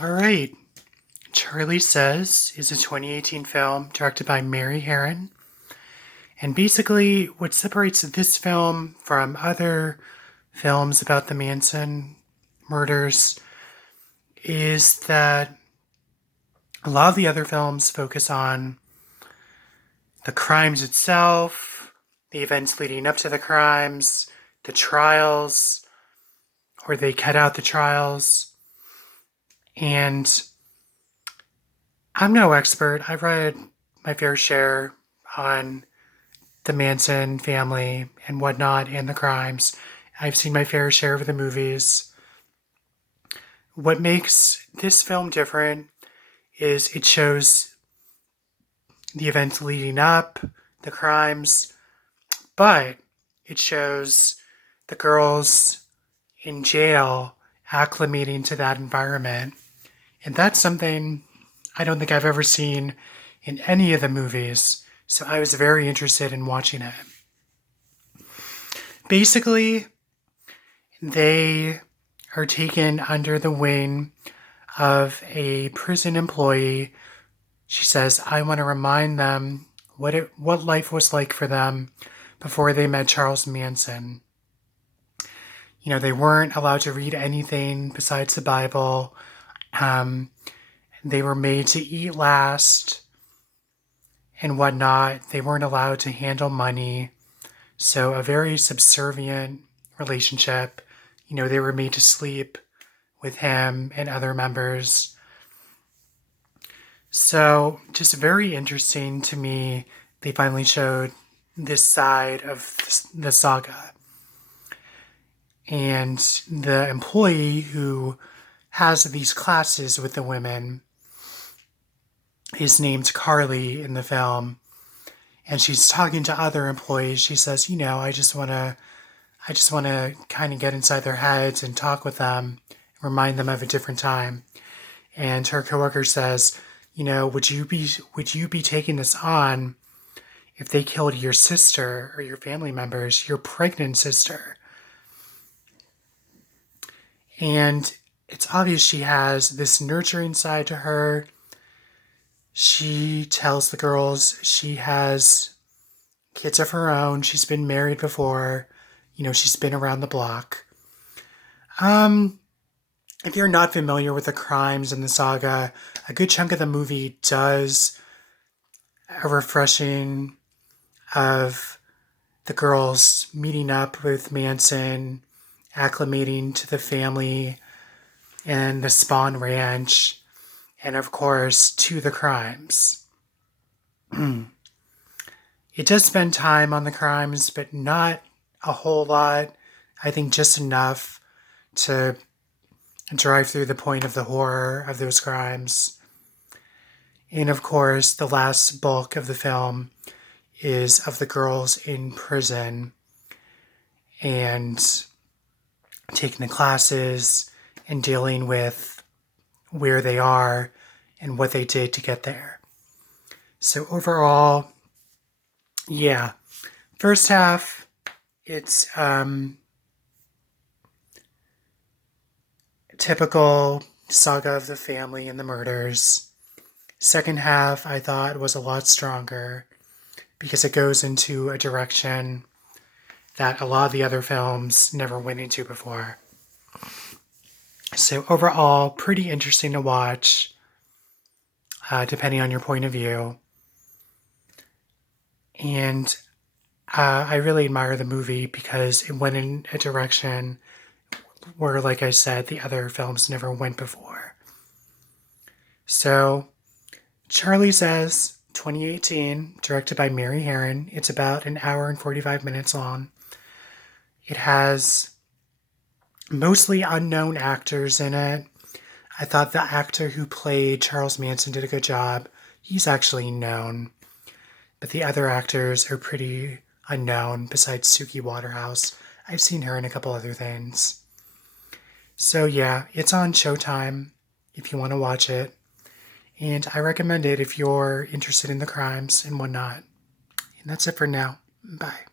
All right. Charlie Says is a 2018 film directed by Mary Herron. And basically, what separates this film from other films about the Manson murders is that a lot of the other films focus on the crimes itself, the events leading up to the crimes, the trials, or they cut out the trials. And I'm no expert. I've read my fair share on the Manson family and whatnot and the crimes. I've seen my fair share of the movies. What makes this film different is it shows the events leading up, the crimes, but it shows the girls in jail acclimating to that environment. And that's something I don't think I've ever seen in any of the movies. So I was very interested in watching it. Basically, they are taken under the wing of a prison employee. She says, I want to remind them what life was like for them before they met Charles Manson. You know, they weren't allowed to read anything besides the Bible. They were made to eat last and whatnot. They weren't allowed to handle money. So a very subservient relationship. You know, they were made to sleep with him and other members. So just very interesting to me. They finally showed this side of the saga. And the employee who has these classes with the women is named Carly in the film. And she's talking to other employees. She says, I just want to kind of get inside their heads and talk with them, remind them of a different time. And her coworker says, would you be taking this on if they killed your sister or your family members, your pregnant sister? And it's obvious she has this nurturing side to her. She tells the girls she has kids of her own. She's been married before. She's been around the block. If you're not familiar with the crimes in the saga, a good chunk of the movie does a refreshing of the girls meeting up with Manson, acclimating to the family and the Spawn Ranch, and of course, to the crimes. It does spend time on the crimes, but not a whole lot. I think just enough to drive through the point of the horror of those crimes. And of course, the last bulk of the film is of the girls in prison and taking the classes and dealing with where they are and what they did to get there. So overall, yeah, first half, it's typical saga of the family and the murders. Second half, I thought, was a lot stronger because it goes into a direction that a lot of the other films never went into before. So overall, pretty interesting to watch, depending on your point of view. And I really admire the movie because it went in a direction where, like I said, the other films never went before. So, Charlie Says, 2018, directed by Mary Herron. It's about an hour and 45 minutes long. It has mostly unknown actors in it. I thought the actor who played Charles Manson did a good job. He's actually known. But the other actors are pretty unknown besides Suki Waterhouse. I've seen her in a couple other things. So yeah, it's on Showtime if you want to watch it. And I recommend it if you're interested in the crimes and whatnot. And that's it for now. Bye.